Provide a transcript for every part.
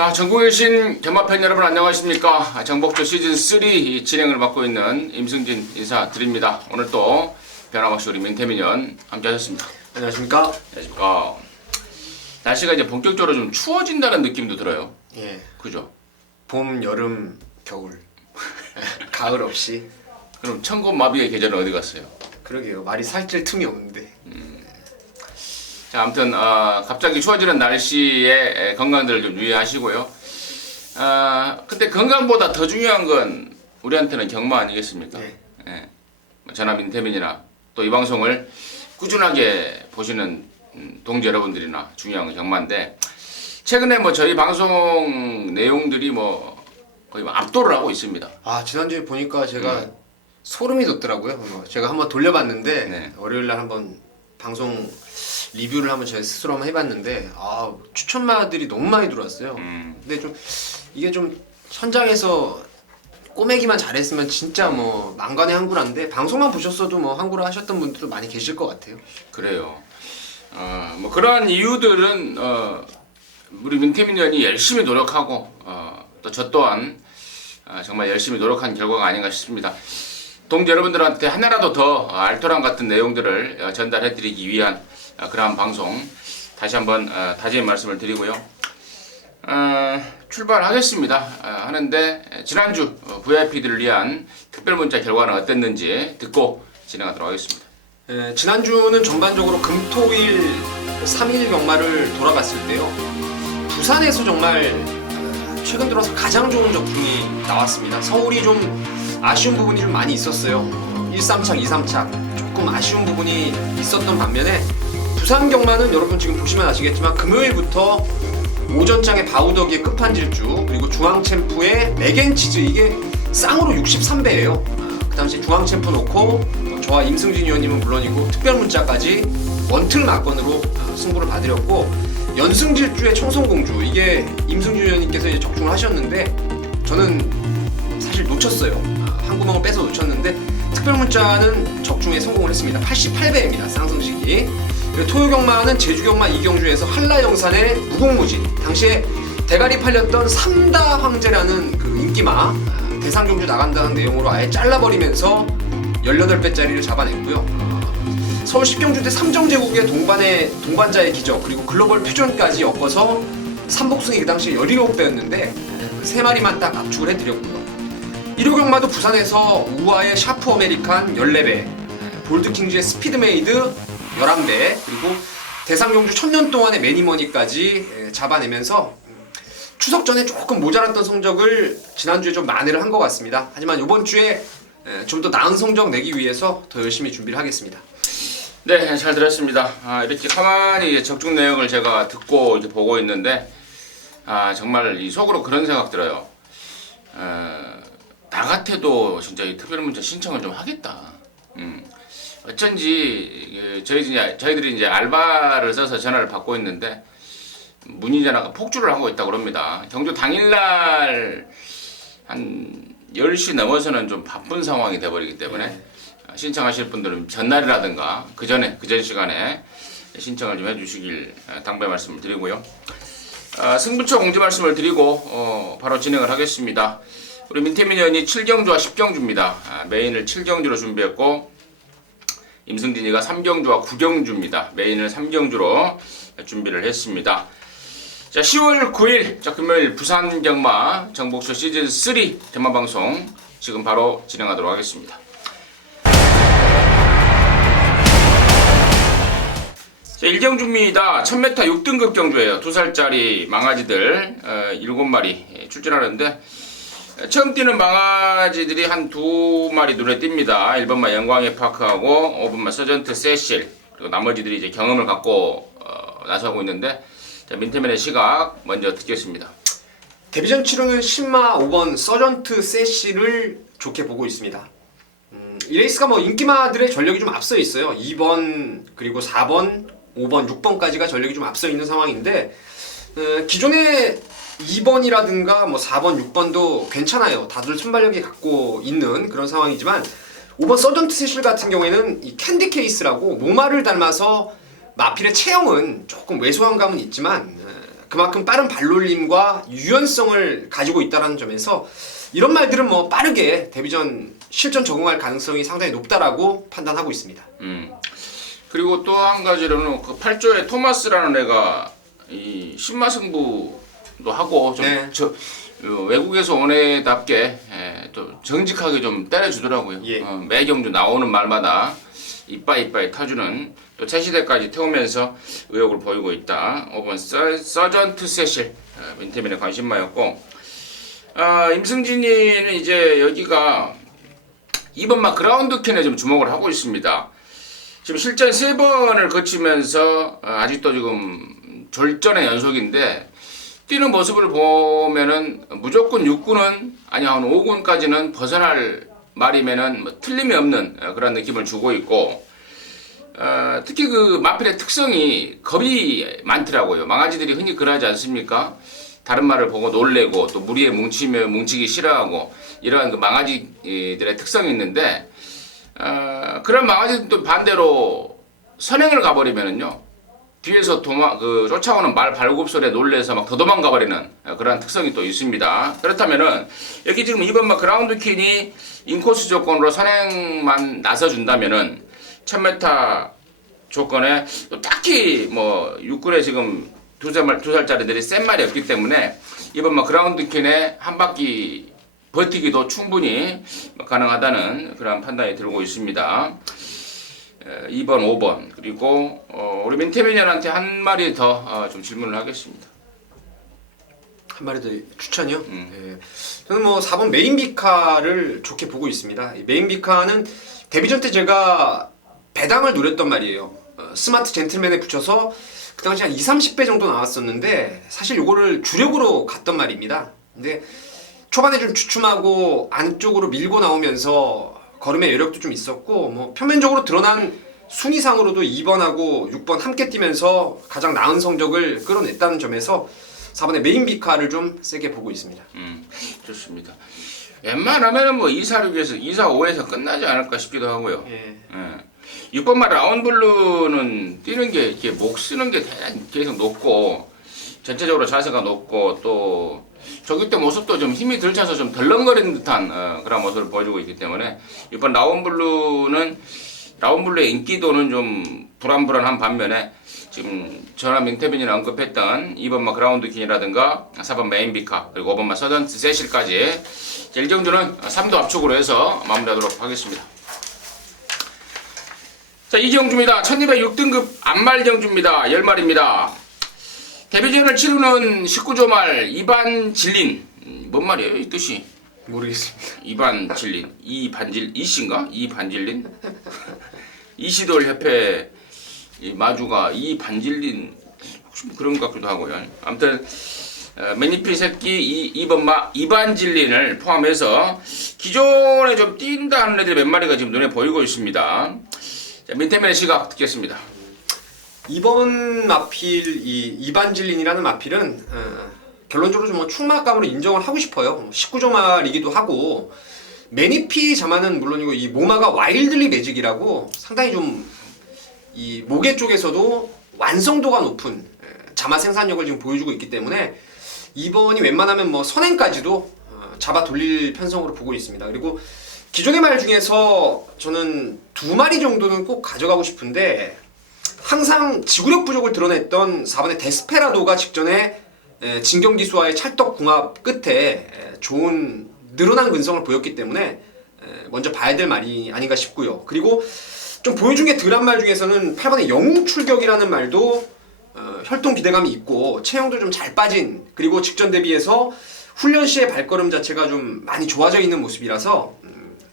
자, 전국에 계신 경마팬 여러분 안녕하십니까? 정복조 시즌3 진행을 맡고 있는 임승진 인사드립니다. 오늘 또 변함없이 우리 민태민연 함께 하셨습니다. 안녕하십니까? 안녕하십니까? 날씨가 이제 본격적으로 좀 추워진다는 느낌도 들어요. 예. 그죠? 봄, 여름, 겨울. 가을 없이. 그럼 천고마비의 계절은 어디 갔어요? 그러게요. 말이 살찔 틈이 없는데. 자, 아무튼 갑자기 추워지는 날씨에 건강들을 좀 유의하시고요. 근데 건강보다 더 중요한 건 우리한테는 경마 아니겠습니까? 네. 예. 저나 민태민이나 또 이 방송을 꾸준하게 보시는 동지 여러분들이나 중요한 건 경마인데, 최근에 뭐 저희 방송 내용들이 뭐 거의 압도를 하고 있습니다. 아, 지난주에 보니까 제가 소름이 돋더라고요. 제가 한번 돌려봤는데 네. 월요일날 한번 방송 리뷰를 한번 제가 스스로 한번 해봤는데 추천마들이 너무 많이 들어왔어요. 근데 좀 이게 좀 현장에서 꼬매기만 잘했으면 진짜 뭐 만관의 항구라인데, 방송만 보셨어도 뭐 항구를 하셨던 분들도 많이 계실 것 같아요. 그래요. 뭐 그러한 이유들은 우리 민태민연이 열심히 노력하고 또 저 또한 정말 열심히 노력한 결과가 아닌가 싶습니다. 동지 여러분들한테 하나라도 더 알토란 같은 내용들을 전달해드리기 위한 그러한 방송, 다시 한번 다짐의 말씀을 드리고요. 출발하겠습니다. 하는데 지난주 VIP들을 위한 특별 문자 결과는 어땠는지 듣고 진행하도록 하겠습니다. 지난주는 전반적으로 금토일 3일 경마를 돌아봤을 때요, 부산에서 정말 최근 들어서 가장 좋은 적중이 나왔습니다. 서울이 좀 아쉬운 부분이 좀 많이 있었어요. 1-3착, 2-3착 조금 아쉬운 부분이 있었던 반면에 부산 경마는 여러분 지금 보시면 아시겠지만 금요일부터 오전장의 바우더기의 끝판질주, 그리고 중앙챔프의 맥앤치즈, 이게 쌍으로 63배예요. 그 당시 중앙챔프 놓고 저와 임승진 의원님은 물론이고 특별 문자까지 원틀 막건으로 승부를 받으렸고, 연승질주의 청송공주, 이게 임승진 의원님께서 이제 적중을 하셨는데 저는 사실 놓쳤어요. 한 구멍을 빼서 놓쳤는데 특별 문자는 적중에 성공을 했습니다. 88배입니다. 쌍승식이. 토요경마는 제주경마 이경주에서 한라영산의 무공무진, 당시에 대가리 팔렸던 삼다 황제라는 그 인기마 대상경주 나간다는 내용으로 아예 잘라버리면서 18배짜리를 잡아냈고요. 서울 10경주 때 삼정제국의 동반자의 기적, 그리고 글로벌 퓨전까지 엮어서 삼복승이 그 당시에 17배였는데 세 마리만 딱 압축을 해드렸고요. 일요경마도 부산에서 우아의 샤프 아메리칸 14배, 볼드킹즈의 스피드메이드 11배, 그리고 대상경주 1000년 동안의 매니머니까지 잡아내면서 추석 전에 조금 모자랐던 성적을 지난주에 좀 만회를 한 것 같습니다. 하지만 이번 주에 좀 더 나은 성적 내기 위해서 더 열심히 준비를 하겠습니다. 네, 잘 들었습니다. 이렇게 가만히 적중 내용을 제가 듣고 이제 보고 있는데, 정말 이 속으로 그런 생각 들어요. 나 같아도 진짜 이 특별 문자 신청을 좀 하겠다. 어쩐지 저희들이 이제 알바를 써서 전화를 받고 있는데 문의 전화가 폭주를 하고 있다고 그럽니다. 경주 당일날 한 10시 넘어서는 좀 바쁜 상황이 돼버리기 때문에 신청하실 분들은 전날이라든가 그전 시간에 신청을 좀 해주시길 당부의 말씀을 드리고요. 승부처 공지 말씀을 드리고 바로 진행을 하겠습니다. 우리 민태민 의원이 7경주와 10경주입니다. 메인을 7경주로 준비했고 임승진이가 3경주와 9경주입니다. 메인을 3경주로 준비를 했습니다. 자, 10월 9일 금요일 부산 경마 정복쇼 시즌 3 경마 방송 지금 바로 진행하도록 하겠습니다. 자, 1경주입니다. 1000m 6등급 경주예요. 2살짜리 망아지들 7마리 출전하는데, 처음 뛰는 망아지들이 한 2마리 눈에 띕니다. 1번마 영광의 파크하고 5번마 서전트 세실, 그리고 나머지들이 이제 경험을 갖고 나서고 있는데, 자, 민태민의 시각 먼저 듣겠습니다. 데뷔전 치료는 10마 5번 서전트 세실을 좋게 보고 있습니다. 이 레이스가 뭐 인기마들의 전력이 좀 앞서 있어요. 2번 그리고 4번 5번 6번까지가 전력이 좀 앞서 있는 상황인데, 기존의 2번이라든가 뭐 4번 6번도 괜찮아요. 다들 순발력이 갖고 있는 그런 상황이지만, 5번 서전트 세실 같은 경우에는 이 캔디 케이스라고 모마를 닮아서 마필의 체형은 조금 왜소한 감은 있지만 그만큼 빠른 발놀림과 유연성을 가지고 있다는 점에서 이런 말들은 뭐 빠르게 데뷔전 실전 적응할 가능성이 상당히 높다라고 판단하고 있습니다. 그리고 또 한 가지로는 그 8조의 토마스라는 애가 이 신마승부도 하고 좀 네. 외국에서 온 애답게 또 정직하게 좀 때려주더라고요. 예. 매 경주 나오는 말마다 이빠이 타주는 또 차시대까지 태우면서 의욕을 보이고 있다. 5번 서전트 세실 민태민의 관심마였고 임승진이는 이제 여기가 2번 막 그라운드 캔에 좀 주목을 하고 있습니다. 지금 실전 3번을 거치면서 아직도 지금 졸전의 연속인데 뛰는 모습을 보면은 무조건 6군은 아니 한 5군까지는 벗어날 말이면은 뭐 틀림이 없는 그런 느낌을 주고 있고 특히 그 마필의 특성이 겁이 많더라고요. 망아지들이 흔히 그러지 않습니까? 다른 말을 보고 놀래고 또 무리에 뭉치면 뭉치기 싫어하고 이러한 그 망아지들의 특성이 있는데 그런 망아지들도 반대로 선행을 가버리면은요 뒤에서 쫓아오는 말 발굽 소리에 놀래서 막 더 도망가버리는 그런 특성이 또 있습니다. 그렇다면은 여기 지금 2번 막 그라운드 퀸이 인코스 조건으로 선행만 나서준다면은 1000m 조건에 또 딱히 뭐 6군에 지금 두 살짜리들이 센 말이 없기 때문에 이번 막 그라운드 퀸에 한 바퀴 버티기도 충분히 가능하다는 그런 판단이 들고 있습니다. 2번, 5번 그리고 우리 민태민현한테 한 마리 더 좀 질문을 하겠습니다. 한 마리 더 추천이요? 네. 저는 뭐 4번 메인비카를 좋게 보고 있습니다. 이 메인비카는 데뷔전 때 제가 배당을 노렸던 말이에요. 스마트 젠틀맨에 붙여서 그 당시 한 20-30배 정도 나왔었는데 사실 요거를 주력으로 갔던 말입니다. 근데 초반에 좀 주춤하고 안쪽으로 밀고 나오면서 걸음의 여력도 좀 있었고 뭐 표면적으로 드러난 순위상으로도 2번하고 6번 함께 뛰면서 가장 나은 성적을 끌어냈다는 점에서 4번의 메인비카를 좀 세게 보고 있습니다. 좋습니다. 웬만하면은 뭐 246에서 245에서 끝나지 않을까 싶기도 하고요. 예. 6번마 라운블루는 뛰는 게 이렇게 목 쓰는 게 계속 높고 전체적으로 자세가 높고 또 저기 때 모습도 좀 힘이 덜 차서 좀 덜렁거리는 듯한 그런 모습을 보여주고 있기 때문에 6번 라운블루의 인기도는 좀 불안불안한 반면에 지금 전화 민태빈이나 언급했던 2번마 그라운드킨이라든가 4번 메인비카 그리고 5번마 서던트 세실까지 1경주는 3도 압축으로 해서 마무리하도록 하겠습니다. 자, 이 경주입니다. 1206등급 안말 경주입니다. 10마리입니다. 데뷔전을 치르는 19조 말 2반 진린. 뭔 말이에요, 이 뜻이? 모르겠습니다. 2반 진린. 이씨인가? 2반진린? 이시돌 협회 마주가 2반진린. 혹시 뭐 그런 것 같기도 하고요. 아무튼, 매니피 새끼 2번마 2반진린을 포함해서 기존에 좀 뛴다 하는 애들 몇 마리가 지금 눈에 보이고 있습니다. 자, 민태민의 시각 듣겠습니다. 이번 마필 이 이반질린이라는 마필은 결론적으로 좀 뭐 충마감으로 인정을 하고 싶어요. 19조 말이기도 하고 매니피 자마는 물론이고 이 모마가 와일드리 매직이라고 상당히 좀 이 모계 쪽에서도 완성도가 높은 자마 생산력을 지금 보여주고 있기 때문에 이번이 웬만하면 뭐 선행까지도 잡아 돌릴 편성으로 보고 있습니다. 그리고 기존의 말 중에서 저는 2마리 정도는 꼭 가져가고 싶은데 항상 지구력 부족을 드러냈던 4번의 데스페라도가 직전에 진경기수와의 찰떡궁합 끝에 좋은 늘어난 근성을 보였기 때문에 먼저 봐야 될 말이 아닌가 싶고요. 그리고 좀 보여준 게 덜한 말 중에서는 8번의 영웅출격이라는 말도 혈통 기대감이 있고 체형도 좀 잘 빠진 그리고 직전 대비해서 훈련 시의 발걸음 자체가 좀 많이 좋아져 있는 모습이라서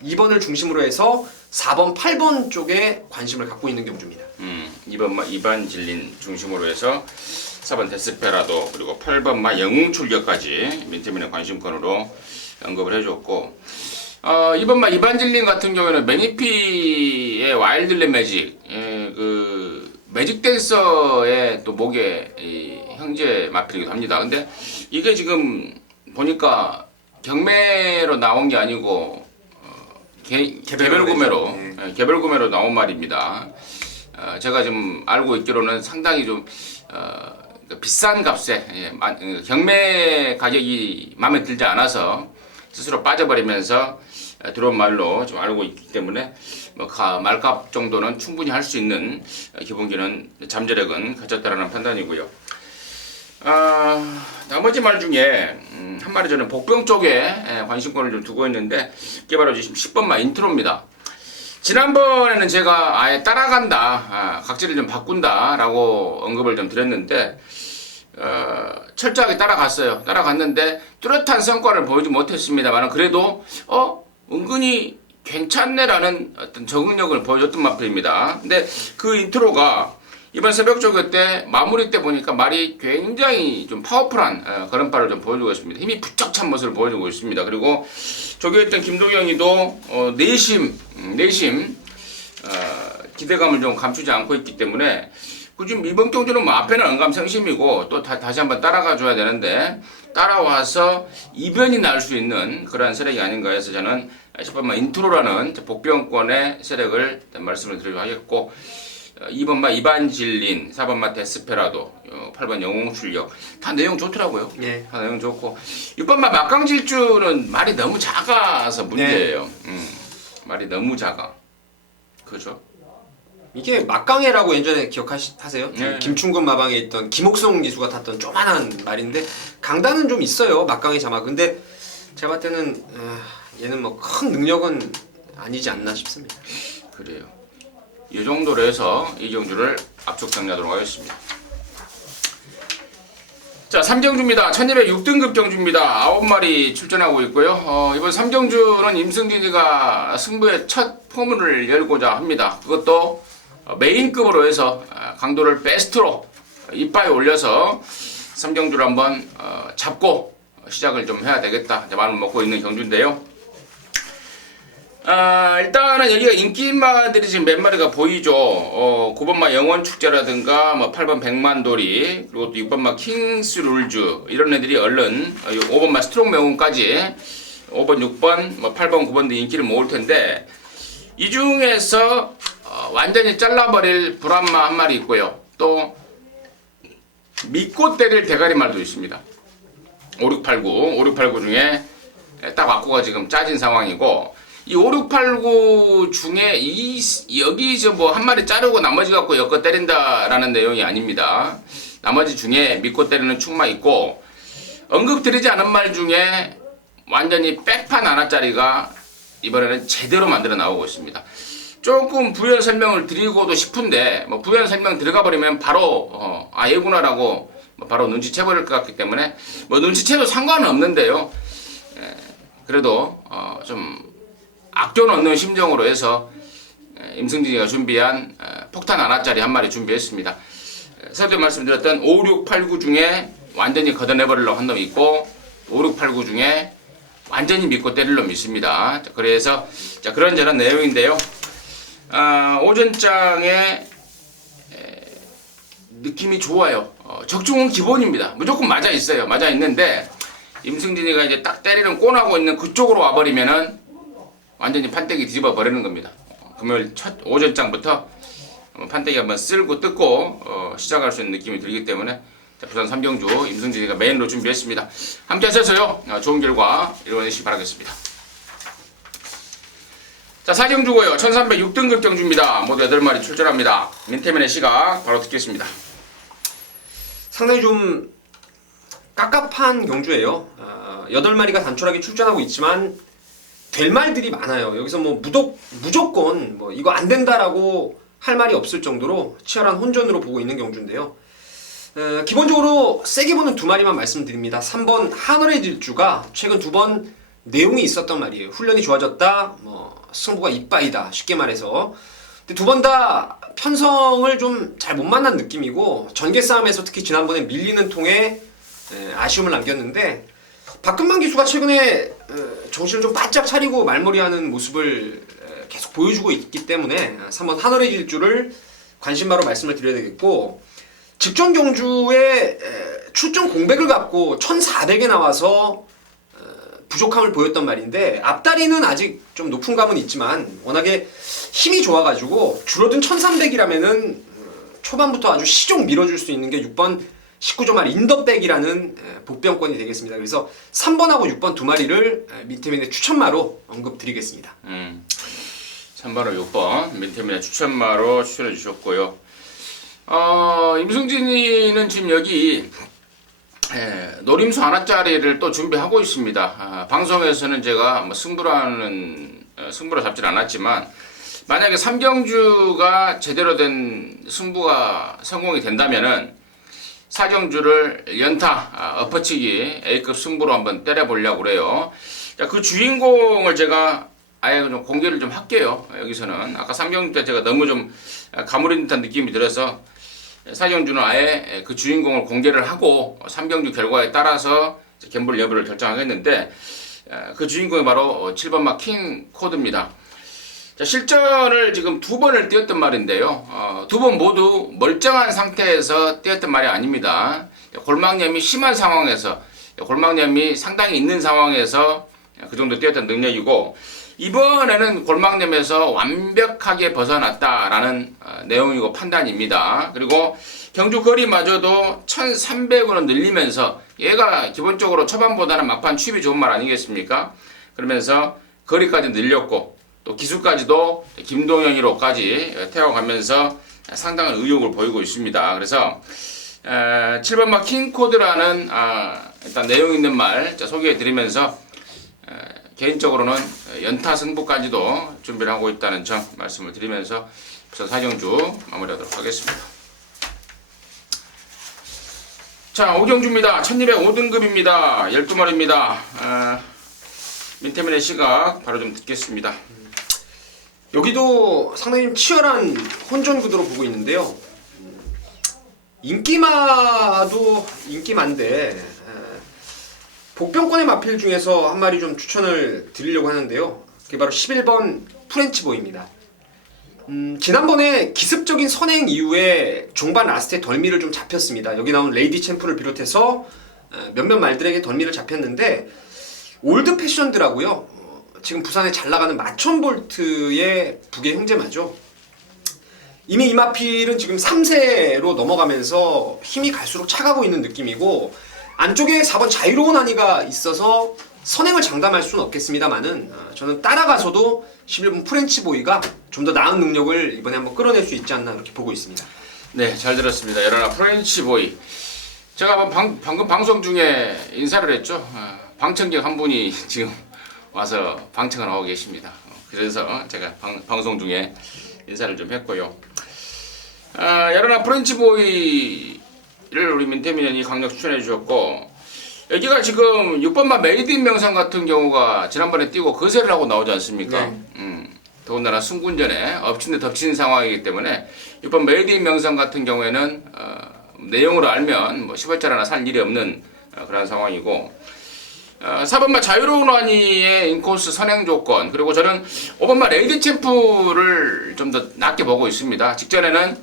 2번을 중심으로 해서 4번, 8번 쪽에 관심을 갖고 있는 경주입니다. 2번 진린 중심으로 해서 4번 데스페라도 그리고 8번마 영웅출격까지 민태민의 관심권으로 언급을 해줬고 2번마 2번 진린 같은 경우에는 매니피의 와일드리 매직 그 매직 댄서의 또 목의 형제 마필이기도 합니다. 근데 이게 지금 보니까 경매로 나온 게 아니고 개별 구매로 나온 말입니다. 제가 지금 알고 있기로는 상당히 좀 비싼 값에 경매 가격이 마음에 들지 않아서 스스로 빠져버리면서 들어온 말로 좀 알고 있기 때문에 뭐 말값 정도는 충분히 할 수 있는 기본기는 잠재력은 갖췄다라는 판단이고요. 나머지 말 중에 한 마리 저는 복병 쪽에 관심권을 좀 두고 있는데 이게 바로 지금 10번마 인트로입니다. 지난번에는 제가 아예 따라간다, 각질을 좀 바꾼다라고 언급을 좀 드렸는데 철저하게 따라갔어요. 따라갔는데 뚜렷한 성과를 보이지 못했습니다만 그래도 은근히 괜찮네라는 어떤 적응력을 보여줬던 마필입니다. 근데 그 인트로가 이번 새벽 조교 때 마무리 때 보니까 말이 굉장히 좀 파워풀한 걸음발을 좀 보여주고 있습니다. 힘이 부쩍 찬 모습을 보여주고 있습니다. 그리고 조교했던 김도경이도 내심 기대감을 좀 감추지 않고 있기 때문에 지금 이번 경주는 뭐 앞에는 언감생심이고 또 다시 한번 따라가 줘야 되는데 따라와서 이변이 날 수 있는 그러한 세력이 아닌가 해서 저는 10번마 인트로라는 복병권의 세력을 말씀을 드리려고 하겠고 2번마 이반질린, 4번마 데스페라도, 8번 영웅출력 다 내용 좋더라고요. 예. 다 내용 좋고 6번마 막강질주는 말이 너무 작아서 문제예요. 말이 너무 작아. 그죠? 이게 막강해라고 예전에 기억하세요? 네. 김충곤 마방에 있던 김옥성 기수가 탔던 조만한 말인데 강단은 좀 있어요. 막강의 자막. 근데 제가 봤을 때는 얘는 뭐 큰 능력은 아니지 않나 싶습니다. 그래요. 이 정도로 해서 이 경주를 압축 정리하도록 하겠습니다. 자, 3경주입니다. 1206등급 경주입니다. 9마리 출전하고 있고요. 이번 3경주는 임승진이가 승부의 첫 포문을 열고자 합니다. 그것도 메인급으로 해서 강도를 베스트로 이빠에 올려서 3경주를 한번 잡고 시작을 좀 해야 되겠다. 마음을 먹고 있는 경주인데요. 일단은 여기가 인기인마들이 지금 몇 마리가 보이죠. 9번마 영원축제라든가 뭐 8번 백만돌이 그리고 또 6번마 킹스룰즈 이런 애들이 얼른 5번마 스트롱명운까지 5번 6번 뭐 8번 9번도 인기를 모을 텐데 이 중에서 완전히 잘라버릴 불안마 한 마리 있고요. 또 믿고 때릴 대가리말도 있습니다. 5689 중에 딱 와꾸가 지금 짜진 상황이고 이 5689 중에 여기서 뭐 한 마리 자르고 나머지 갖고 엮어 때린다라는 내용이 아닙니다. 나머지 중에 믿고 때리는 충마 있고 언급드리지 않은 말 중에 완전히 백판 하나짜리가 이번에는 제대로 만들어 나오고 있습니다. 조금 부연 설명을 드리고도 싶은데 뭐 부연 설명 들어가 버리면 바로 얘구나라고 바로 눈치채버릴 것 같기 때문에 뭐 눈치채도 상관은 없는데요. 그래도 좀 악조 넣는 심정으로 해서 임승진이가 준비한 폭탄 하나짜리 한 마리 준비했습니다. 서두에 말씀드렸던 5689 중에 완전히 걷어내버리려고 한 놈이 있고 5689 중에 완전히 믿고 때릴 놈이 있습니다. 그래서 그런저런 내용인데요. 오전장에 느낌이 좋아요. 적중은 기본입니다. 무조건 맞아 있어요. 맞아 있는데 임승진이가 이제 딱 때리는 꼰하고 있는 그쪽으로 와버리면은 완전히 판때기 뒤집어 버리는 겁니다. 금요일 첫 오전장부터 판때기 한번 쓸고 뜯고 시작할 수 있는 느낌이 들기 때문에 부산 3경주 임승진이가 메인으로 준비했습니다. 함께 하셔서요 좋은 결과 이루어내시기 바라겠습니다. 자, 4경주고요. 1306등급 경주입니다. 모두 8마리 출전합니다. 민태민의 시각 바로 듣겠습니다. 상당히 좀 깝깝한 경주예요. 8마리가 단촐하게 출전하고 있지만 될 말들이 많아요. 여기서 뭐 무조건 뭐 이거 안 된다라고 할 말이 없을 정도로 치열한 혼전으로 보고 있는 경주인데요. 기본적으로 세게 보는 두 마리만 말씀드립니다. 3번 하늘의 질주가 최근 2번 내용이 있었단 말이에요. 훈련이 좋아졌다, 뭐 승부가 이빠이다, 쉽게 말해서. 근데 2번 다 편성을 좀 잘 못 만난 느낌이고 전개 싸움에서 특히 지난번에 밀리는 통에 아쉬움을 남겼는데 박근만 기수가 최근에 정신을 좀 바짝 차리고 말머리하는 모습을 계속 보여주고 있기 때문에 3번 하늘의 질주를 관심바로 말씀을 드려야 되겠고 직전 경주에 출전 공백을 갖고 1400에 나와서 부족함을 보였던 말인데 앞다리는 아직 좀 높은 감은 있지만 워낙에 힘이 좋아가지고 줄어든 1300이라면은 초반부터 아주 시종 밀어줄 수 있는 게 6번 19조 말 인더백이라는 복병권이 되겠습니다. 그래서 3번하고 6번 두 마리를 민태민의 추천마로 언급드리겠습니다. 3번하고 6번 민태민의 추천마로 추천해 주셨고요. 임승진이는 지금 여기 노림수 하나짜리를 또 준비하고 있습니다. 방송에서는 제가 뭐 승부로 잡진 않았지만 만약에 3경주가 제대로 된 승부가 성공이 된다면은 4경주를 연타 엎어치기 A급 승부로 한번 때려보려고 그래요. 자, 그 주인공을 제가 아예 좀 공개를 좀 할게요. 여기서는 아까 3경주 때 제가 너무 좀 가물인 듯한 느낌이 들어서 4경주는 아예 그 주인공을 공개를 하고 3경주 결과에 따라서 갬블 여부를 결정하겠는데 그 주인공이 바로 7번 막 킹 코드입니다. 자, 실전을 지금 2번을 뛰었단 말인데요. 2번 모두 멀쩡한 상태에서 뛰었단 말이 아닙니다. 골막염이 심한 상황에서, 골막염이 상당히 있는 상황에서 그 정도 뛰었던 능력이고, 이번에는 골막염에서 완벽하게 벗어났다라는 내용이고 판단입니다. 그리고 경주 거리마저도 1300으로 늘리면서 얘가 기본적으로 초반보다는 막판 취입이 좋은 말 아니겠습니까? 그러면서 거리까지 늘렸고 또 기술까지도 김동현이로까지 태워가면서 상당한 의욕을 보이고 있습니다. 그래서 7번 막 킹코드라는 일단 내용 있는 말 소개해 드리면서 개인적으로는 연타 승부까지도 준비를 하고 있다는 점 말씀을 드리면서 우선 4경주 마무리하도록 하겠습니다. 자, 5경주입니다. 1205등급입니다. 12마리입니다. 민태민의 시각 바로 좀 듣겠습니다. 여기도 상당히 좀 치열한 혼전 구도로 보고 있는데요. 인기마도 인기만데 복병권의 마필 중에서 한 마리 좀 추천을 드리려고 하는데요. 그게 바로 11번 프렌치보이입니다. 지난번에 기습적인 선행 이후에 종반 라스트에 덜미를 좀 잡혔습니다. 여기 나온 레이디 챔프를 비롯해서 몇몇 말들에게 덜미를 잡혔는데 올드 패션드라고요. 지금 부산에 잘 나가는 마천볼트의 북의 형제마죠. 이미 이 마필은 지금 3세로 넘어가면서 힘이 갈수록 차가고 있는 느낌이고 안쪽에 4번 자유로운 한이가 있어서 선행을 장담할 수는 없겠습니다만은 저는 따라가서도 11번 프렌치보이가 좀 더 나은 능력을 이번에 한번 끌어낼 수 있지 않나 이렇게 보고 있습니다. 네, 잘 들었습니다. 여러나 프렌치보이. 제가 방금 방송 중에 인사를 했죠. 방청객 한 분이 지금 와서 방청을 하고 계십니다. 그래서 제가 방송 중에 인사를 좀 했고요. 여러나 프렌치보이를 우리 민태민이 강력 추천해 주셨고 여기가 지금 6번마 메이드 인 명상 같은 경우가 지난번에 뛰고 거세를 하고 나오지 않습니까? 네. 더군다나 승군전에 엎친 데 덮친 상황이기 때문에 6번 메이드 인 명상 같은 경우에는 내용으로 알면 뭐 10월짜리나 살 일이 없는 그런 상황이고 4번마 자유로운 환희의 인코스 선행 조건 그리고 저는 5번마 레이디 챔프를 좀 더 낮게 보고 있습니다. 직전에는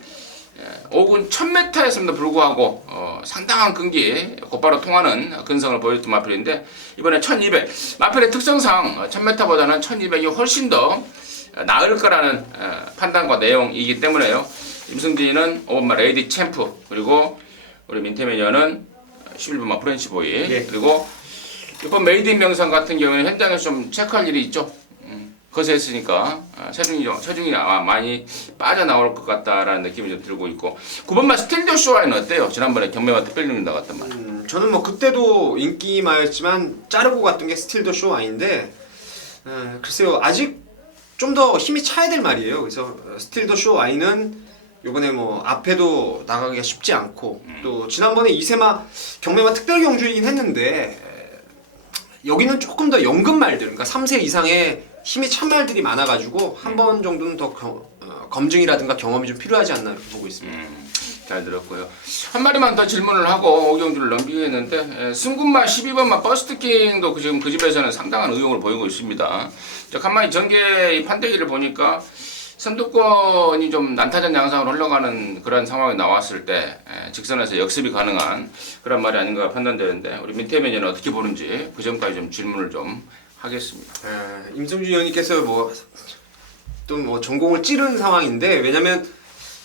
5군 1000m였음에도 불구하고 상당한 끈기 곧바로 통하는 근성을 보였던 마필인데 이번에 1200 마필의 특성상 1000m보다는 1200이 훨씬 더 나을 거라는 판단과 내용이기 때문에요. 임승진이는 5번마 레이디 챔프 그리고 우리 민태매니어는 11번마 프렌치보이 예. 그리고 이번 메이드 인 명상 같은 경우에는 현장에서 좀 체크할 일이 있죠. 거세했으니까 체중이 아마 많이 빠져나올 것 같다라는 느낌이 좀 들고 있고 9번마 스틸더 쇼와는 어때요? 지난번에 경매와 특별님 나갔단 말이에요. 저는 뭐 그때도 인기마였지만 자르고 갔던 게 스틸 더 쇼 아닌데 글쎄요 아직 좀 더 힘이 차야 될 말이에요. 그래서 스틸 더 쇼 아이는 요번에 뭐 앞에도 나가기가 쉽지 않고 또 지난번에 이세마 경매마 특별 경주이긴 했는데 여기는 조금 더 연금 말들 그러니까 3세 이상의 힘이 찬 말들이 많아가지고 한 번 정도는 더 검증이라든가 경험이 좀 필요하지 않나 이렇게 보고 있습니다. 잘 들었고요. 한 마리만 더 질문을 하고 5경주를 넘기겠는데 승군마 12번마 버스트킹도 지금 그 집에서는 상당한 의욕을 보이고 있습니다. 가만히 전개 이 판때기를 보니까 선두권이 좀 난타전 양상으로 흘러가는 그런 상황이 나왔을 때 직선에서 역습이 가능한 그런 말이 아닌가 판단되는데 우리 민태매니는 어떻게 보는지 그 점까지 좀 질문을 좀 하겠습니다. 임승준 의원님께서 또 뭐 전공을 찌른 상황인데 왜냐면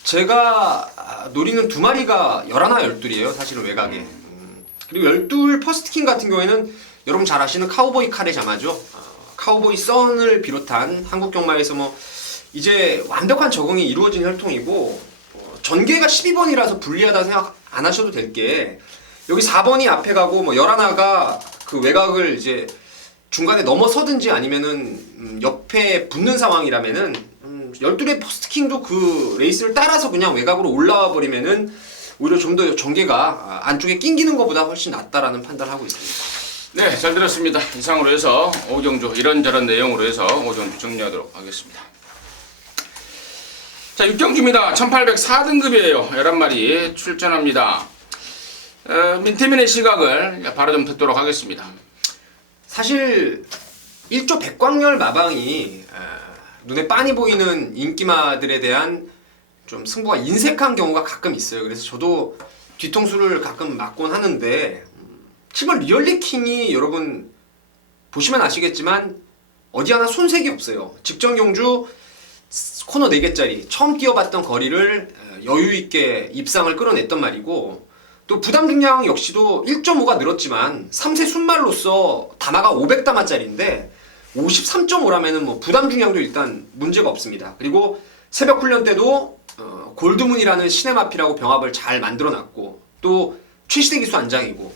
제가 노리는 두 마리가 11, 12이에요. 사실은 외곽에. 그리고 12 퍼스트킹 같은 경우에는 여러분 잘 아시는 카우보이 카레 자마죠. 카우보이 선을 비롯한 한국 경마에서 뭐 이제 완벽한 적응이 이루어진 혈통이고 전개가 12번이라서 불리하다 생각 안 하셔도 될 게 여기 4번이 앞에 가고 뭐 11가 그 외곽을 이제 중간에 넘어서든지 아니면은 옆에 붙는 상황이라면은 12의 퍼스트킹도 그 레이스를 따라서 그냥 외곽으로 올라와 버리면은 오히려 좀 더 전개가 안쪽에 낑기는 것보다 훨씬 낫다라는 판단을 하고 있습니다. 네, 잘 들었습니다. 이상으로 해서 오경주 이런저런 내용으로 해서 오경주 정리하도록 하겠습니다. 자, 6경주입니다. 1804등급이에요. 11마리 출전합니다. 민태민의 시각을 바로 좀 듣도록 하겠습니다. 사실 1조 백광열 마방이 눈에 빤히 보이는 인기마들에 대한 좀 승부가 인색한 경우가 가끔 있어요. 그래서 저도 뒤통수를 가끔 맞곤 하는데 7번 리얼리킹이 여러분 보시면 아시겠지만 어디 하나 손색이 없어요. 직전 경주 코너 4개짜리 처음 뛰어봤던 거리를 여유있게 입상을 끌어냈던 말이고 또 부담 중량 역시도 1.5가 늘었지만 3세 순말로서 담화가 500담화짜리인데 53.5라면은 뭐 부담 중량도 일단 문제가 없습니다. 그리고 새벽 훈련 때도 골드문이라는 시네마피라고 병합을 잘 만들어놨고 또 최시대 기수 안장이고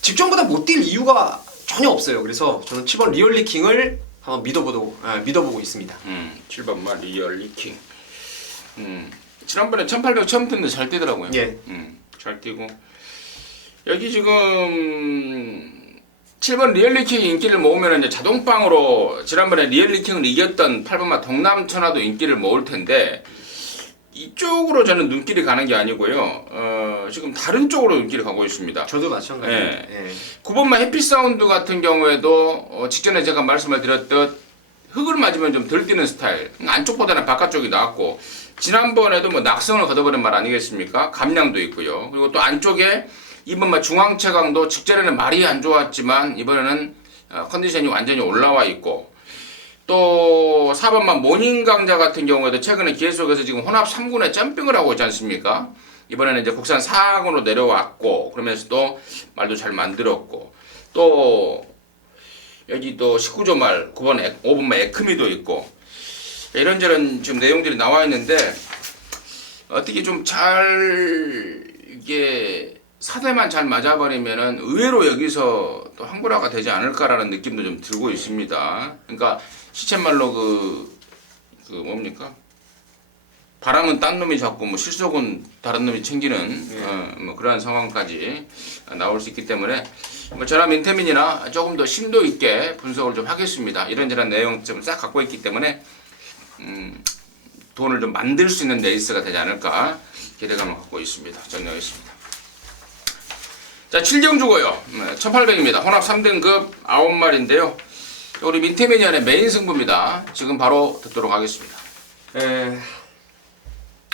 직전보다 못 뛸 이유가 전혀 없어요. 그래서 저는 7번 리얼리킹을 한번 믿어보고 있습니다. 7번만 리얼리킹. 지난번에 1800 처음 뛰는데 잘 뛰더라고요. 예. 잘 뛰고 여기 지금 7번 리얼리킹 인기를 모으면 이제 자동빵으로 지난번에 리얼리킹을 이겼던 8번마 동남천하도 인기를 모을 텐데 이쪽으로 저는 눈길이 가는 게 아니고요. 지금 다른 쪽으로 눈길이 가고 있습니다. 저도 마찬가지예요. 예. 예. 9번마 해피사운드 같은 경우에도 직전에 제가 말씀을 드렸듯 흙을 맞으면 좀 덜 뛰는 스타일. 안쪽보다는 바깥쪽이 나았고 지난번에도 뭐 낙성을 걷어버린 말 아니겠습니까? 감량도 있고요. 그리고 또 안쪽에 2번마 중앙체강도 직전에는 말이 안 좋았지만 이번에는 컨디션이 완전히 올라와 있고 또 4번만 모닝강자 같은 경우에도 최근에 계속해서 지금 혼합 3군에 점핑을 하고 있지 않습니까? 이번에는 이제 국산 4군으로 내려왔고 그러면서 또 말도 잘 만들었고 또 여기 또 19조 말 5번만 에크미도 있고 이런저런 지금 내용들이 나와 있는데 어떻게 좀 잘 이게 사대만 잘 맞아버리면은 의외로 여기서 또 항구라가 되지 않을까라는 느낌도 좀 들고 있습니다. 그러니까 시쳇말로 그 뭡니까? 바람은 딴 놈이 잡고 뭐 실속은 다른 놈이 챙기는 뭐 그러한 상황까지 나올 수 있기 때문에 뭐 저나 민태민이나 조금 더 심도 있게 분석을 좀 하겠습니다. 이런저런 내용 좀 싹 갖고 있기 때문에 돈을 좀 만들 수 있는 레이스가 되지 않을까 기대감을 갖고 있습니다. 정리하겠습니다. 자, 7경주고요. 1800입니다. 혼합 3등급 9마리인데요. 우리 민태민이안의 메인 승부입니다. 지금 바로 듣도록 하겠습니다.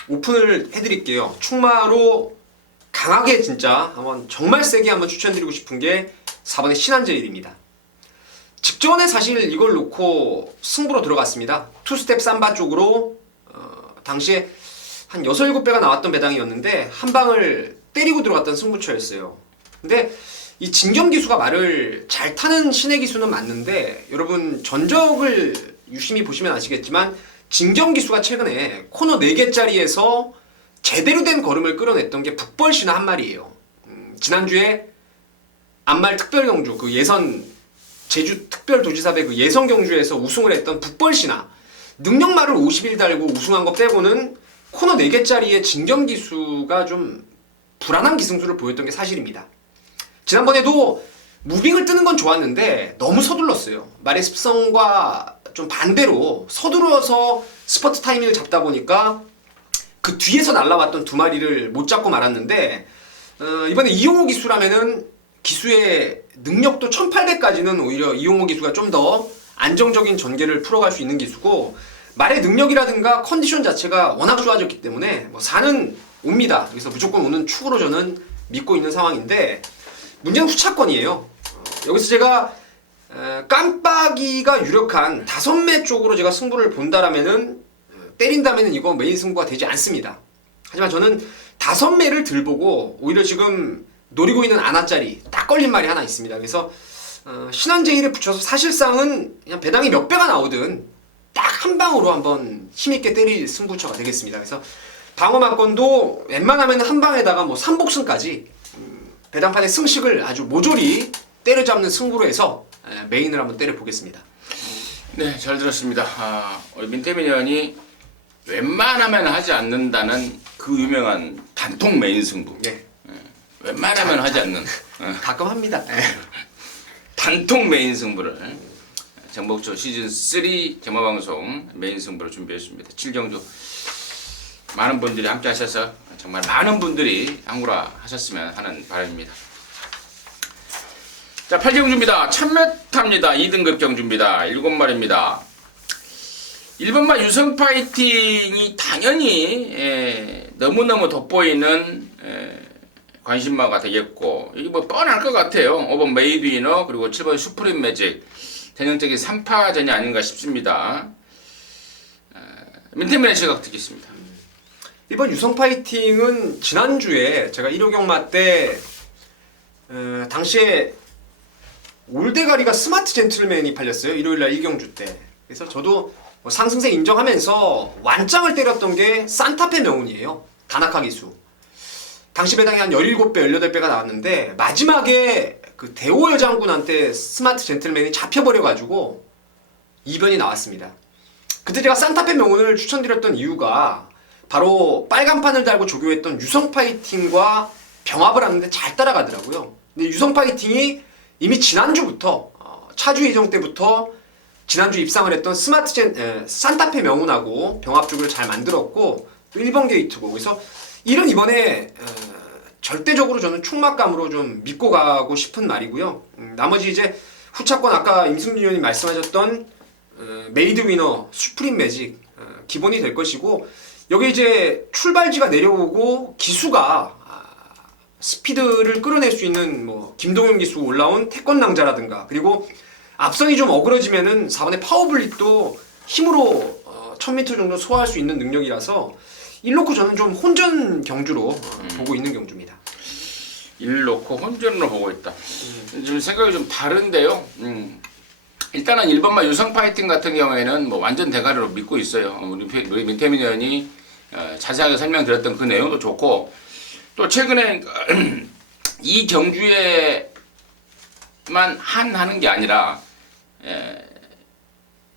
오픈을 해드릴게요. 충마로 강하게 진짜 한번 정말 세게 한번 추천드리고 싶은 게 4번의 신한제일입니다. 직전에 사실 이걸 놓고 승부로 들어갔습니다. 투스텝 삼바 쪽으로 당시에 한 6, 7배가 나왔던 배당이었는데 한 방을 때리고 들어갔던 승부처였어요. 근데 이 진경기수가 말을 잘 타는 신의 기수는 맞는데 여러분 전적을 유심히 보시면 아시겠지만 진경기수가 최근에 코너 4개짜리에서 제대로 된 걸음을 끌어냈던 게 북벌신화 한 마리예요. 지난주에 안말 특별경주 그 예선 제주 특별도지사배 그 예선 경주에서 우승을 했던 북벌신화 능력말을 50일 달고 우승한 거 빼고는 코너 4개짜리의 진경기수가 좀 불안한 기승수를 보였던 게 사실입니다. 지난번에도 무빙을 뜨는 건 좋았는데 너무 서둘렀어요. 말의 습성과 좀 반대로 서두러서 스퍼트 타이밍을 잡다 보니까 그 뒤에서 날라왔던 두 마리를 못 잡고 말았는데 이번에 이용호 기수라면은 기수의 능력도 1800까지는 오히려 이용호 기수가 좀 더 안정적인 전개를 풀어갈 수 있는 기수고 말의 능력이라든가 컨디션 자체가 워낙 좋아졌기 때문에 뭐 4는 옵니다. 그래서 무조건 오는 축으로 저는 믿고 있는 상황인데 문제는 후차권이에요. 여기서 제가 깜빡이가 유력한 5매 쪽으로 제가 승부를 본다라면은 때린다면은 이거 메인 승부가 되지 않습니다. 하지만 저는 5매를 들보고 오히려 지금 노리고 있는 아나짜리 딱 걸린 말이 하나 있습니다. 그래서 신한제일에 붙여서 사실상은 그냥 배당이 몇 배가 나오든 딱 한 방으로 한번 힘있게 때릴 승부처가 되겠습니다. 그래서 방어만권도 웬만하면 한 방에다가 뭐 3복승까지 배당판의 승식을 아주 모조리 때려잡는 승부로 해서 메인을 한번 때려보겠습니다. 네, 잘 들었습니다. 우리 민태민 의원이 웬만하면 하지 않는다는 그 유명한 단통 메인 승부. 네. 웬만하면 하지 않는 가끔 합니다. 단통 메인 승부를 정복조 시즌3 제마방송 메인 승부를 준비했습니다. 7경주 많은 분들이 함께 하셔서 정말 많은 분들이 항구라 하셨으면 하는 바람입니다. 자, 8경주입니다. 1000m입니다. 2등급 경주입니다. 7마리입니다. 1번마 유성 파이팅이 당연히 너무너무 돋보이는 관심마가 되겠고, 이게 뭐 뻔할 것 같아요. 5번 메이드 위너, 그리고 7번 슈프림 매직, 전형적인 3파전이 아닌가 싶습니다. 민태민의 시각 듣겠습니다. 이번 유성 파이팅은 지난주에 제가 1호 경마 때 당시에 올대가리가 스마트 젠틀맨이 팔렸어요. 일요일날 1경주 때. 그래서 저도 뭐 상승세 인정하면서 완짱을 때렸던 게 산타페 명운이에요. 다나카 기수. 당시 배당이 한 17배, 18배가 나왔는데 마지막에 그 대오여 장군한테 스마트 젠틀맨이 잡혀버려가지고 이변이 나왔습니다. 그때 제가 산타페 명운을 추천드렸던 이유가 바로 빨간판을 달고 조교했던 유성 파이팅과 병합을 하는데 잘 따라가더라고요. 근데 유성 파이팅이 이미 지난주부터 차주 예정 때부터 지난주 입상을 했던 산타페 명운하고 병합 쪽을 잘 만들었고 또 1번 게이트고, 그래서 이런 이번에 절대적으로 저는 총막감으로 좀 믿고 가고 싶은 말이고요. 나머지 이제 후차권 아까 임승준 의원님 말씀하셨던 메이드 위너, 슈프림 매직 기본이 될 것이고, 여기 이제 출발지가 내려오고 기수가 스피드를 끌어낼 수 있는 뭐 김동현 기수 올라온 태권 낭자라든가, 그리고 앞선이 좀 어그러지면은 4번의 파워블릿도 힘으로 1000m 정도 소화할 수 있는 능력이라서 1놓고 저는 좀 혼전 경주로 보고 있는 경주입니다. 1놓고 혼전으로 보고 있다. 좀 생각이 좀 다른데요. 일단은 1번마 유성 파이팅 같은 경우에는 뭐 완전 대가리로 믿고 있어요. 우리 민태민 의원이 자세하게 설명드렸던 그 내용도 좋고, 또 최근에 이 경주에만 하는 게 아니라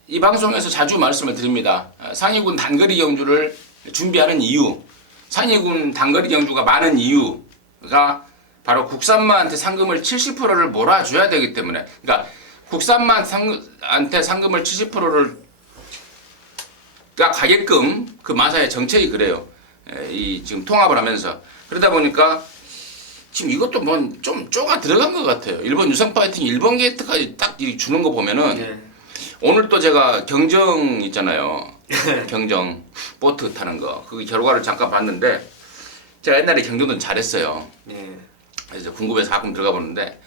이 방송에서 자주 말씀을 드립니다. 상위군 단거리 경주를 준비하는 이유, 상위군 단거리 경주가 많은 이유가 바로 국산마한테 상금을 70%를 몰아줘야 되기 때문에, 그러니까 국산마한테 상금을 70%를 가게끔 그 마사의 정책이 그래요. 이 지금 통합을 하면서 그러다 보니까 지금 이것도 뭐 좀 쪼가 들어간 것 같아요. 일본 유성 파이팅 1번 게이트까지 딱 주는 거 보면은 네. 오늘 또 제가 경정 있잖아요. 경정 보트 타는 거, 그 결과를 잠깐 봤는데 제가 옛날에 경정도 잘했어요. 네. 그래서 궁금해서 가끔 들어가 보는데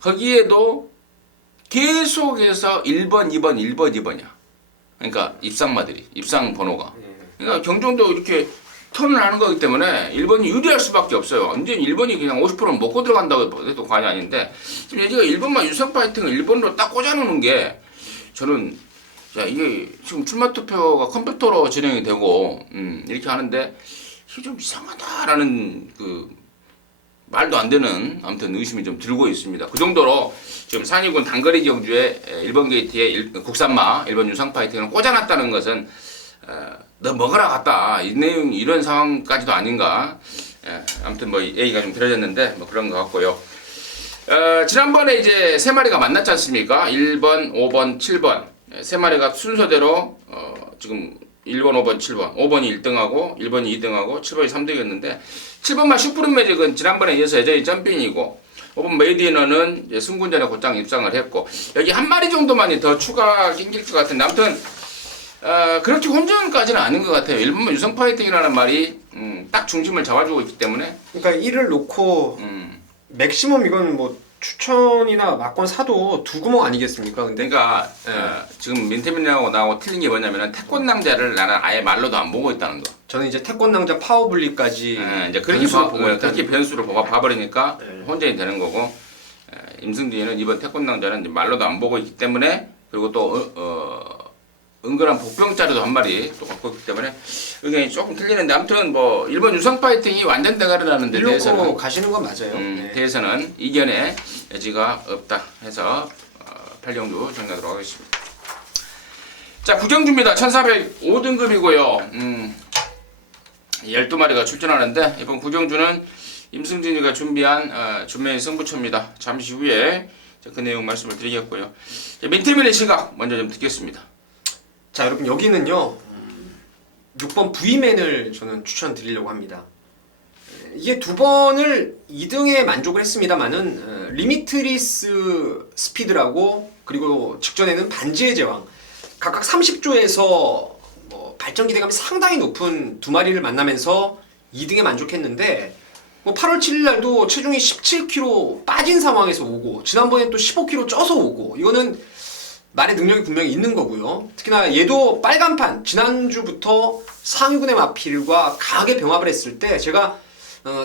거기에도 계속해서 1번, 2번, 1번, 2번이야. 그러니까 입상마들이, 입상 번호가. 그러니까 경정도 이렇게 턴을 하는 거기 때문에 1번이 유리할 수밖에 없어요. 완전히 1번이 그냥 50%는 먹고 들어간다고 해도 과언이 아닌데, 지금 얘기가 1번만 유성 파이팅을 1번으로 딱 꽂아놓는 게, 저는 자 이게 지금 출마 투표가 컴퓨터로 진행이 되고 이렇게 하는데 이게 좀 이상하다라는 그 말도 안 되는 아무튼 의심이 좀 들고 있습니다. 그 정도로 지금 상위군 단거리 경주에 1번 게이트에 국산마 1번 유성 파이팅을 꽂아놨다는 것은 너 먹으라 갔다 이 내용 이런 상황까지도 아닌가. 아무튼 뭐 얘기가 좀 들어졌는데 뭐 그런 것 같고요. 지난번에 이제 세 마리가 만났지 않습니까? 1번, 5번, 7번 세 마리가 순서대로 지금 1번, 5번, 7번 5번이 1등하고 1번이 2등하고 7번이 3등이었는데 7번만 슈프림 매직은 지난번에 이어서 여전히 점핑이고 5번 메이디너는 승군전에 곧장 입상을 했고 여기 한 마리 정도만이 더 추가 낑길 것 같은데 아무튼 그렇게 혼전까지는 아닌 것 같아요. 1번만 유성 파이팅이라는 말이 딱 중심을 잡아주고 있기 때문에 그러니까 1을 놓고 맥시멈 이건 뭐 추천이나 막권 사도 두 구멍 아니겠습니까? 근데 그러니까 네. 지금 민태민하고 나하고 틀린 게 뭐냐면은 태권낭자를 나는 아예 말로도 안 보고 있다는 거. 저는 이제 태권낭자 파워블리까지 이제 그렇게 변수로 보고 그렇게 변수를 봐버리니까 네. 혼전이 되는 거고 임승진이는 이번 태권낭자는 이제 말로도 안 보고 있기 때문에 그리고 또 은근한 복병자료도 한 마리 또 갖고 있기 때문에 의견이 조금 틀리는데 아무튼 뭐 일본 유성 파이팅이 완전 대가리라는 데 일로 대해서는 가시는 건 맞아요. 네. 대해서는 이견의 여지가 없다 해서 8경주 정리하도록 하겠습니다. 자, 구경주입니다. 1405등급이고요. 12마리가 출전하는데 이번 구경주는 임승진이가 준비한 준매의 승부처입니다. 잠시 후에 그 내용 말씀을 드리겠고요. 민태민의 시각 먼저 좀 듣겠습니다. 자, 여러분 여기는요 6번 V맨을 저는 추천드리려고 합니다. 이게 두 번을 2등에 만족을 했습니다만은 리미트리스 스피드라고 그리고 직전에는 반지의 제왕 각각 30조에서 뭐 발전 기대감이 상당히 높은 두 마리를 만나면서 2등에 만족했는데 뭐 8월 7일 날도 체중이 17kg 빠진 상황에서 오고 지난번에 또 15kg 쪄서 오고 이거는 말의 능력이 분명히 있는 거고요. 특히나 얘도 빨간판 지난주부터 상위군의 마필과 강하게 병합을 했을 때 제가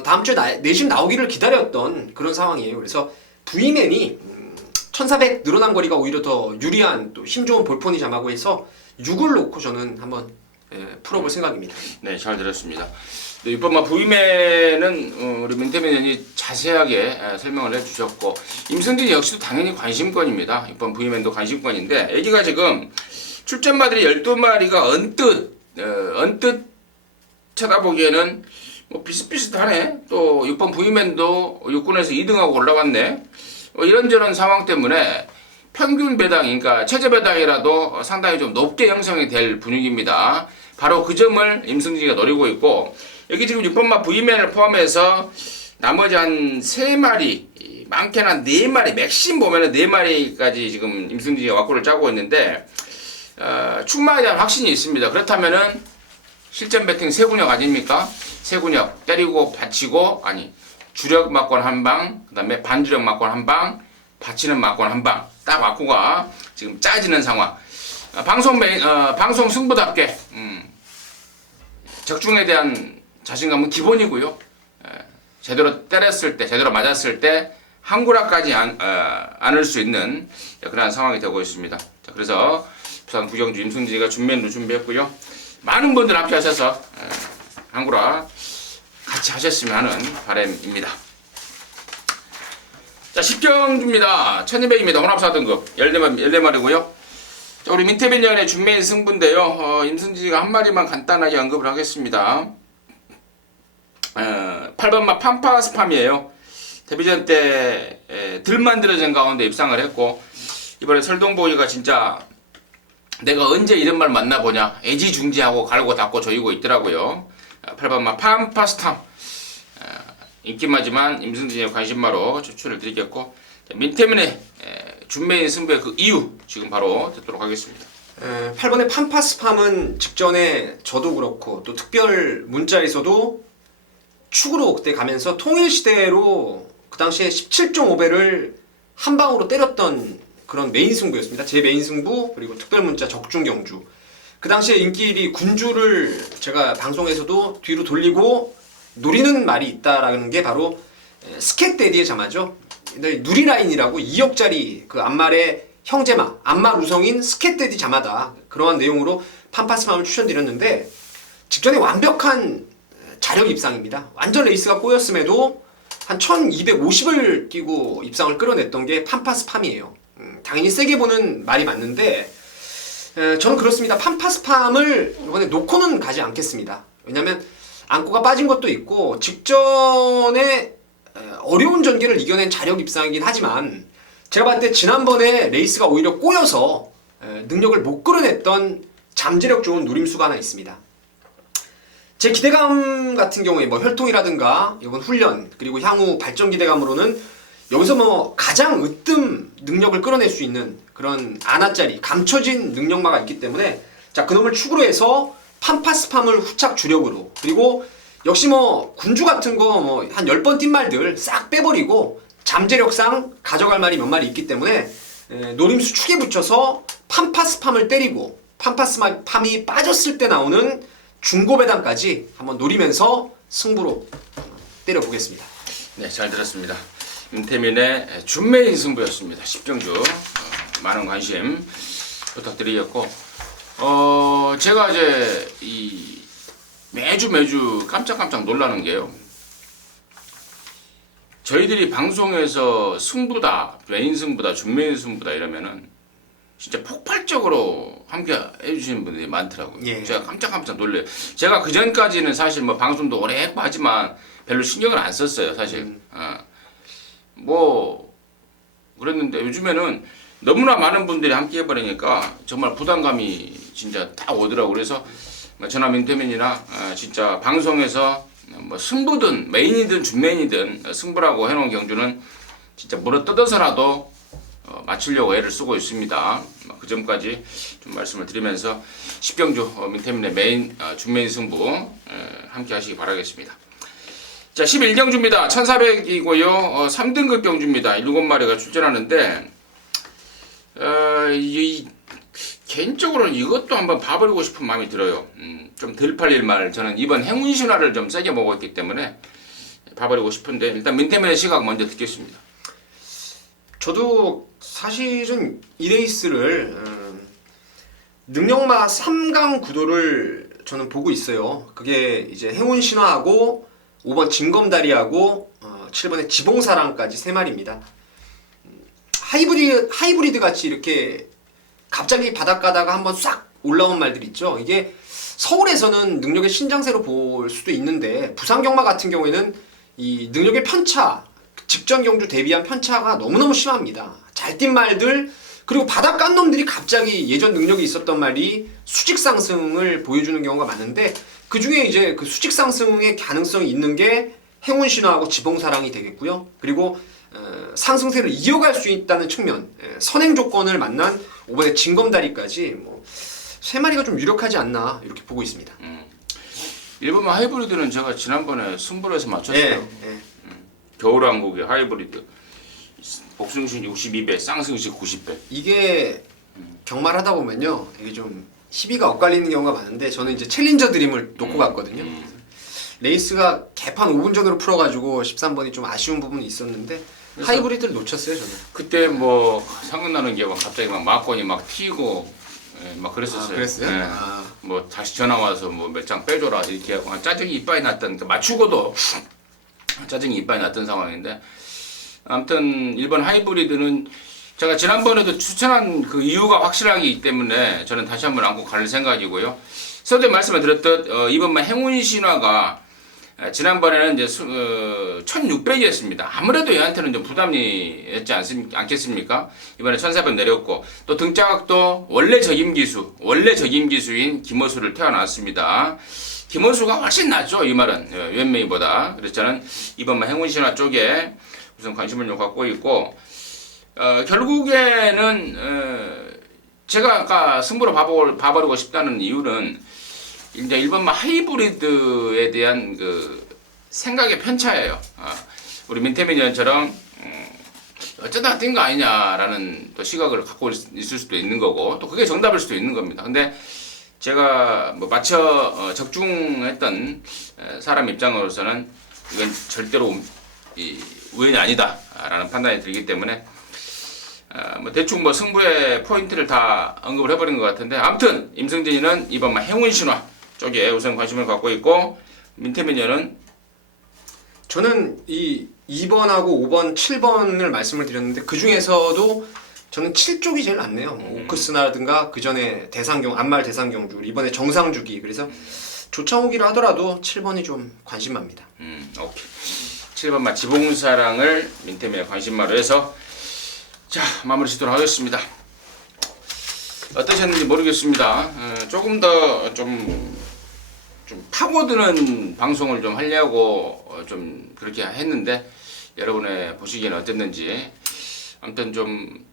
다음 주에 내심 나오기를 기다렸던 그런 상황이에요. 그래서 V맨이 1400 늘어난 거리가 오히려 더 유리한 또 힘 좋은 볼포니 자마고 해서 6을 놓고 저는 한번 풀어볼 생각입니다. 네, 잘 들었습니다. 네, 이번 V맨은 우리 민태민 의원이 자세하게 설명을 해주셨고 임승진 역시도 당연히 관심권입니다. 이번 V맨도 관심권인데 여기가 지금 출전마들이 12마리가 언뜻 쳐다보기에는 뭐 비슷비슷하네. 또 6번 V맨도 6군에서 2등하고 올라갔네. 이런저런 상황 때문에 평균 배당, 그러니까 최저 배당이라도 상당히 좀 높게 형성이 될 분위기입니다. 바로 그 점을 임승진이가 노리고 있고 여기 지금 6번마 V맨을 포함해서 나머지 한 3마리, 많게는 한 4마리, 맥심 보면은 4마리까지 지금 임승진이가 왁구를 짜고 있는데 출마에 대한 확신이 있습니다. 그렇다면은 실전 배팅 세군역 아닙니까? 세군역 때리고 받치고 주력 막권 한 방, 그 다음에 반주력 막권 한 방, 받치는 막권 한 방. 딱 왁구가 지금 짜지는 상황. 방송 승부답게 적중에 대한 자신감은 기본이고요. 제대로 때렸을 때, 제대로 맞았을 때 한구라까지 안을 수 있는 그런 상황이 되고 있습니다. 자, 그래서 부산 구경주 임승진이가 준비도 준비했고요. 많은 분들 함께 하셔서 한구라 같이 하셨으면 하는 바람입니다. 자, 10경주입니다. 1200입니다. 혼합 4등급 14마리고요. 자, 우리 민태빈 연의 준매인 승부인데요. 임승진이가 한 마리만 간단하게 언급을 하겠습니다. 8번마 팜파스팜이에요. 데뷔전 때 들 만들어진 가운데 입상을 했고 이번에 설동보이가 진짜 내가 언제 이런 말 만나보냐 애지중지하고 갈고 닦고 조이고 있더라고요. 8번마 팜파스탐 인기마지만 임승진의 관심마로 추천을 드리겠고 민태민의 준매인 승부의 그 이유 지금 바로 듣도록 하겠습니다. 8번의 팜파스팜은 직전에 저도 그렇고 또 특별 문자에서도 축으로 그때 가면서 통일시대로 그 당시에 17.5배를 한 방으로 때렸던 그런 메인 승부였습니다. 제 메인 승부 그리고 특별 문자 적중경주. 그 당시에 인기일이 군주를 제가 방송에서도 뒤로 돌리고 노리는 말이 있다라는 게 바로 스캣데디의 자마죠. 누리라인이라고 2억짜리 그 앞말의 형제마, 앞말 우성인 스캣데디 자마다. 그러한 내용으로 팜파스팜을 추천드렸는데 직전에 완벽한 자력 입상입니다. 완전 레이스가 꼬였음에도 한 1250을 뛰고 입상을 끌어냈던 게 팜파스팜이에요. 당연히 세게 보는 말이 맞는데 저는 그렇습니다. 팜파스팜을 이번에 놓고는 가지 않겠습니다. 왜냐면 안고가 빠진 것도 있고 직전에 어려운 전개를 이겨낸 자력 입상이긴 하지만 제가 봤을 때 지난번에 레이스가 오히려 꼬여서 능력을 못 끌어냈던 잠재력 좋은 노림수가 하나 있습니다. 제 기대감 같은 경우에 뭐 혈통이라든가 이번 훈련 그리고 향후 발전 기대감으로는 여기서 뭐 가장 으뜸 능력을 끌어낼 수 있는 그런 아나짜리 감춰진 능력마가 있기 때문에 자 그놈을 축으로 해서 팜파스팜을 후착 주력으로 그리고 역시 뭐 군주 같은 거 뭐 한 10번 뛴 말들 싹 빼버리고 잠재력상 가져갈 말이 몇 마리 있기 때문에 노림수 축에 붙여서 판파스팜을 때리고 판파스팜이 빠졌을 때 나오는 중고배당까지 한번 노리면서 승부로 때려보겠습니다. 네, 잘 들었습니다. 임태민의 준매인 승부였습니다. 10경주 많은 관심 부탁드리겠고 제가 이제 이 매주 깜짝깜짝 놀라는 게요. 저희들이 방송에서 승부다, 메인 승부다, 준메인 승부다 이러면은 진짜 폭발적으로 함께 해주시는 분들이 많더라고요. 예. 제가 깜짝깜짝 놀래요. 제가 그 전까지는 사실 뭐 방송도 오래 했고 하지만 별로 신경을 안 썼어요, 사실. 뭐 그랬는데 요즘에는 너무나 많은 분들이 함께 해버리니까 정말 부담감이 진짜 다 오더라고요. 그래서 저나 민태민이나 진짜 방송에서 뭐 승부든 메인이든 준메인이든 승부라고 해놓은 경주는 진짜 물어뜯어서라도 맞추려고 애를 쓰고 있습니다. 그 점까지 좀 말씀을 드리면서 10경주 민태민의 메인 준메인 승부 함께 하시기 바라겠습니다. 자, 11경주입니다. 1400이고요. 3등급 경주입니다. 7마리가 출전하는데 개인적으로는 이것도 한번 봐버리고 싶은 마음이 들어요. 좀 덜 팔릴 말 저는 이번 행운신화를 좀 세게 먹었기 때문에 봐버리고 싶은데 일단 민태민의 시각 먼저 듣겠습니다. 저도 사실은 이 레이스를 능력마 3강 구도를 저는 보고 있어요. 그게 이제 행운신화하고 5번 진검다리하고 7번의 지봉사랑까지 3마리입니다. 하이브리드 같이 이렇게 갑자기 바닥 가다가 한번 싹 올라온 말들 있죠. 이게 서울에서는 능력의 신장세로 볼 수도 있는데 부산 경마 같은 경우에는 이 능력의 편차, 직전 경주 대비한 편차가 너무너무 심합니다. 잘 뛴 말들 그리고 바닥 깐 놈들이 갑자기 예전 능력이 있었던 말이 수직 상승을 보여주는 경우가 많은데 그 중에 이제 그 수직 상승의 가능성이 있는 게 행운신화하고 지봉사랑이 되겠고요. 그리고 상승세를 이어갈 수 있다는 측면, 선행 조건을 만난 5번의 진검다리까지 뭐 3마리가 좀 유력하지 않나 이렇게 보고 있습니다. 일본 하이브리드는 제가 지난번에 승부에서 맞췄어요. 예. 겨울왕국의 하이브리드 복승신 62배, 쌍승신 90배. 이게 경마를 하다 보면요, 이게 좀 희비가 엇갈리는 경우가 많은데 저는 이제 챌린저 드림을 놓고 갔거든요. 레이스가 개판 5분 전으로 풀어가지고 13번이 좀 아쉬운 부분이 있었는데 하이브리드를 놓쳤어요 저는. 그때 뭐 생각나는 게 막 갑자기 막 막건이 막 튀고 막 그랬었어요. 그랬어요? 예. 뭐 다시 전화 와서 뭐 몇 장 빼줘라 이렇게 하고 짜증이 이빨이 났던, 그러니까 맞추고도 짜증이 이빨이 났던 상황인데 아무튼 일본 하이브리드는 제가 지난번에도 추천한 그 이유가 확실하기 때문에 저는 다시 한번 안고 갈 생각이고요. 서두에 말씀을 드렸듯 이번만 행운신화가 지난번에는 이제 1600이었습니다. 아무래도 얘한테는 좀 부담이 있지 않겠습니까? 이번에 1400 내렸고 또 등자각도 원래 적임기수인 김어수를 태어났습니다. 김어수가 훨씬 낫죠, 이 말은 웬메이보다. 그래서 저는 이번만 행운신화 쪽에 우선 관심을 좀 갖고 있고 결국에는 제가 아까 승부로 봐버리고 싶다는 이유는 이제 1번만 하이브리드에 대한 그 생각의 편차예요. 우리 민태민 의원처럼 어쩌다 뛴 거 아니냐라는 또 시각을 갖고 있을 수도 있는 거고 또 그게 정답일 수도 있는 겁니다. 근데 제가 뭐 맞춰 적중했던 사람 입장으로서는 이건 절대로 우연이 아니다라는 판단이 들기 때문에 뭐 대충 뭐 승부의 포인트를 다 언급을 해버린 것 같은데 아무튼 임승진이는 이번만 행운신화 쪽에 우선 관심을 갖고 있고 민태민 의원은 저는 이 2번하고 5번, 7번을 말씀을 드렸는데 그 중에서도 저는 7쪽이 제일 낫네요. 오크스나라든가 그 전에 안말 대상경주, 이번에 정상주기. 그래서 조창욱이라 하더라도 7번이 좀 관심합니다. 오케이. 7번만 지봉사랑을 민태민의 관심마로 해서 자 마무리 짓도록 하겠습니다. 어떠셨는지 모르겠습니다. 조금 더 좀 파고드는 방송을 좀 하려고 좀 그렇게 했는데 여러분의 보시기에는 어땠는지 아무튼 좀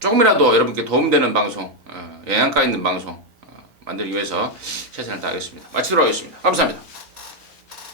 조금이라도 여러분께 도움되는 방송, 영양가 있는 방송 만들기 위해서 최선을 다하겠습니다. 마치도록 하겠습니다. 감사합니다.